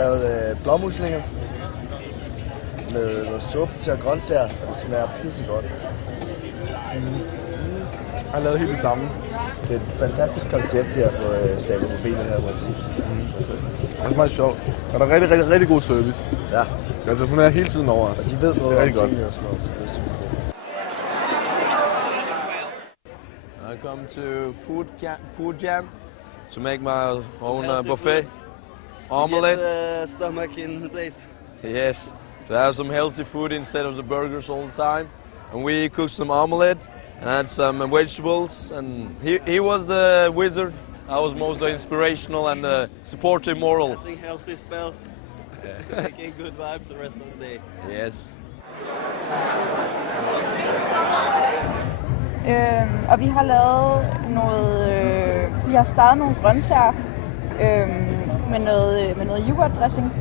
lavet blåmuslinger med noget suppe til og grøntsager, og det smager pissegodt. Jeg har lavet helt det samme. Det er et fantastisk koncept, de har fået stablet på benene her, må jeg sige. Det er meget sjovt. Og der er rigtig god service. Ja. Altså, hun er hele tiden over os. Og de ved noget om tingene og sådan noget. Det er super cool. I come to Food Jam to make my own buffet. Omelette. Get the stomach in place. Yes, to have some healthy food instead of the burgers all the time. And we cooked some omelette and had some vegetables. And he was the wizard. I was most inspirational and supportive moral. Nothing healthy spell. Making good vibes the rest of the day. Yes. Og vi har lavet noget, vi har startet nogle grøntsager med noget yoghurtdressing.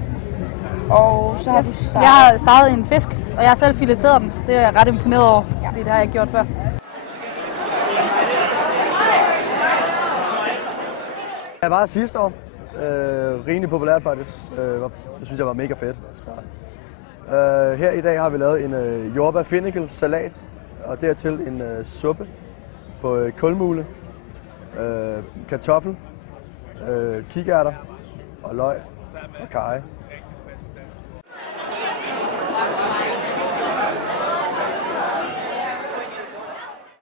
Og så har du startet... Jeg har startet en fisk, og jeg har selv fileteret den. Det er jeg ret imponeret over, fordi det har jeg ikke gjort før. Jeg var sidste år. Rimelig populært faktisk. Det synes jeg var mega fedt. Så. Her i dag har vi lavet en jordbær fennikel salat og dertil en suppe på kulmule, kartoffel, kikærter og løg og karry.